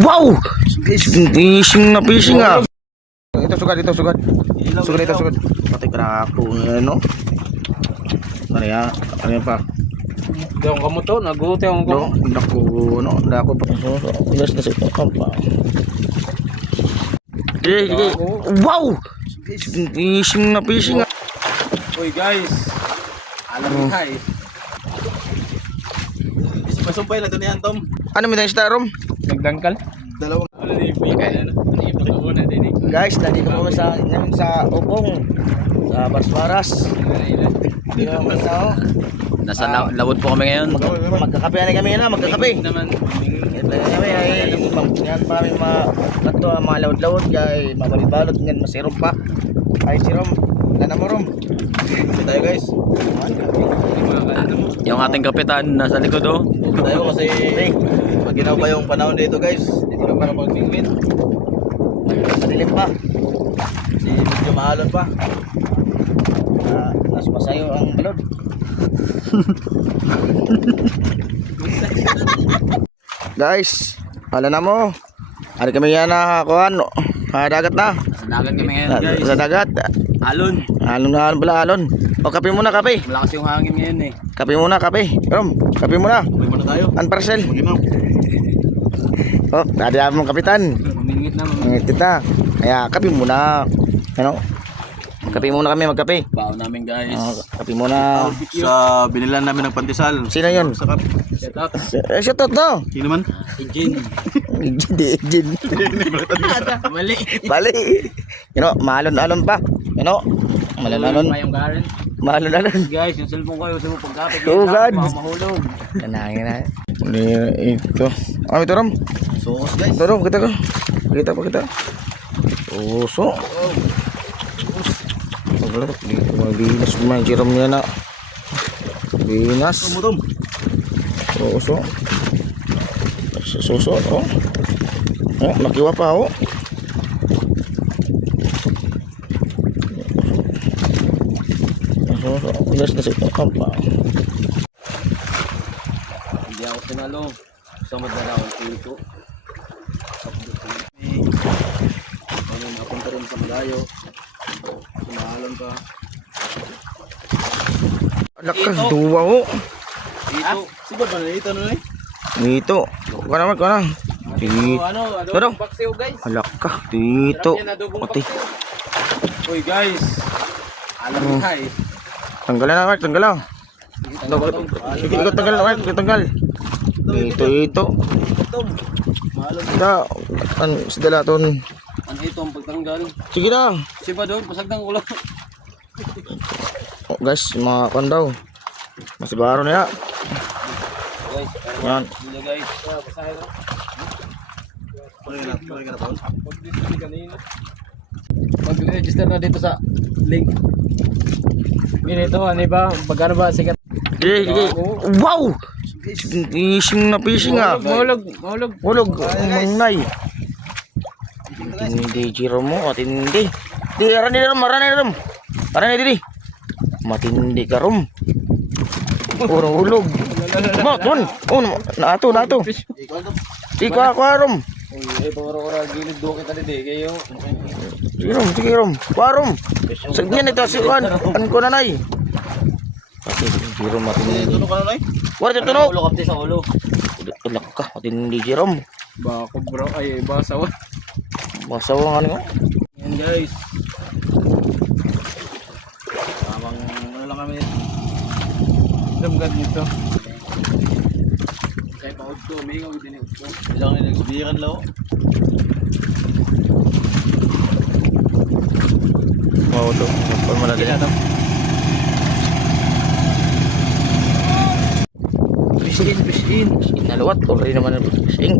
Wow! Fishing na fishing ah. Ito sugad, ito sugad. Sugad ito sugad. Patay ka ako ano. Ano ya? Ano yan pa? Dong kamu to, naguti ang ko. Dako pa so. Gas na sa ito pa. Wow! Fishing na fishing ah. Uy guys, alam ka eh. Masumpay na ito ni Antom. Ano mo tayo sa Rom? Nagdangkal? Dalawang. Ano na yung pika na? Ano yung pagkakuna din eh? Guys, nandito kami sa Upong. Sa Barsbaras. Dito naman sa Nasa lawod po kami ngayon. magkakape na kami na, magkakape. Naman. Ito kami ay yan pa kami kanto mga lawod-lawod kay mabalot-balot ngan masirom pa. Ay sirom, wala na mo rom. Kasi tayo guys. Yung ating kapitan nasa likod oh. Tayo kasi pag ginaw pa yung panahon dito guys. Dito ka para pag-pingwin. Madilim pa. Kasi medyo mahalon pa. Mas masayo ang balod. Guys, ala na mo. Ari kami yan na kuan. Dagat na. Sa dagat kami ngayon guys. Sa dagat. Alon. Alon na pala alon. O kape muna kape. Malakas yung hangin ngayon eh. Kape muna kape. Rom, kape muna. Uy muna tayo. An parcel. Mag-inaw. Oh, tadi among kapitan. Mamingit na. Ngit kita. Kaya kape muna. Ano? Kape muna kami, magkape. Baon namin guys. Kape muna. Sa binilan namin ng pantisal. Sino yun? Sa kap. Shut up. Shout out daw. Sino man? Engine. Hindi, Jin. Mali. Bali. You know, malon-alon pa. You know, malon-alon. Mayang Karen. Malon-alon. Guys, yung cellphone ko yung pagkapit. Oh, God. Mahulog. Nanangin na. Ito. Ano ito, Ram? Soos guys. Ito, Ram. Kita ko. Kita pa kita. Uso. Dito malinis man. Jiram niya na. Linas. Tumutom. Uso. Suso. Oh. Oh, nakiwa pa, oh. Suso. Gas na sa ito. Pa. Hindi ako sinalo. Samad na raw ang ito. Ano napunta rin sa malayo. Sumahalon pa. Alak ka, duwa, oh. Ito. Sigod ba na ito ano eh? Dito. Kuha naman, kuha na. Dito. Ano? Ano? Paksiw guys. Alak ka. Dito. Pati. Uy guys, alam ka eh. Tanggalan na, Mark. Tanggal na. Sige, ikaw tanggal, Mark. Ikaw tanggal. Ito. Tom. Mahalon. Ito. Ano, sa dalaton. Ano ito ang pagtanggal? Sige na. Sipa doon, pasagdang ulo. Oh, guys, mga kan daw. Mas baro na ya. Guys, Yan. dito guys. Pwede ka na pa. Mag-register na dito sa link. Ganito, ano ba? Pagkano ba sikat? Sige. Wow! Fishing na fishing ah. Mahulog. Hulog. Mangnay. Hindi, Jiro mo. Matindi. Di, arani ram. Arani diri. Matindi ka rum. Puro hulog. Mo, tun. Oh, nato. Ikaw ako rum. Uy, puro ora gilid do kita dito kayo. Sige rum. Kwarum. Sagdiyan ito si Juan. An ko nanay. Pati Jiro matindi. Tunog ka na eh? Wala ito tunog. Ulo kapti sa ulo. Ulak ka. Matindi Jiro. Bako bro, ay basaw. Masawang ano. Yan guys. Tamang ano lang kami. Damgad nito. Kaya pa udto, may ngaw din udto. Ilang yung nagsubiran lang. Wow to. Sample mo lagi. Fish in. Naluwat. Already naman ang fishing.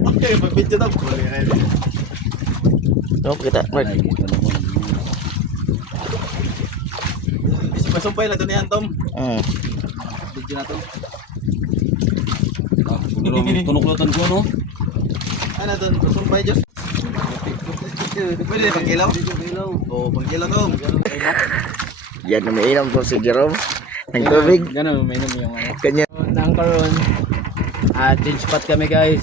Okay, pag-video daw. No, kita. Mark. Masumpay na ito ni Antom. Video na ito. Tunuklotan ko no. Ano ito? Masumpay Diyos. Pwede pagkilaw? Oo, pagkilaw to. Yan na may inom po si Jerome. Ng tubig. Ganun, may naman yung ano. Kanya. Nang karon, change spot kami guys.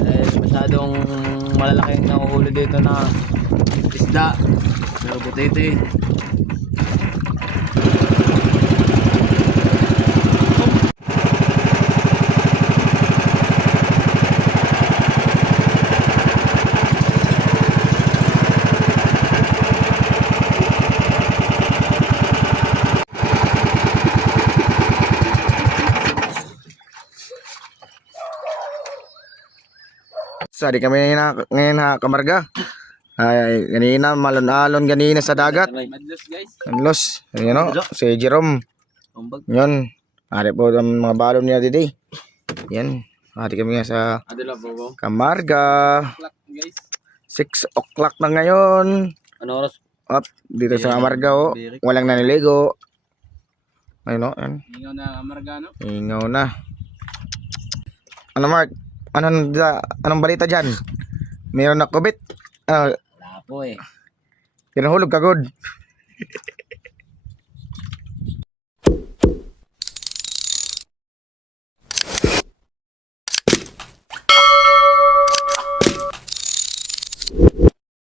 Dahil masyadong malalaking nahuhuli dito na isda. Pero butete. Sari kami ngayon na kamarga. Ay, ganina malon-alon ganina sa dagat. Madlos guys. Los, you know, si Jerome. Umbag. Yun. Ari po ang mga balon niya dito. Yan. Ari kami nga sa Adela po. kamarga. Clock guys. 6 o'clock na ngayon. Ano oras? Up dito sa kamarga oh. Walang naniligo. Ayun oh, yan. Ingaw na amarga, no? Ingaw na. Ano Mark? Anong balita dyan? Mayroon na kubit? Wala po eh. Pinahulog ka good.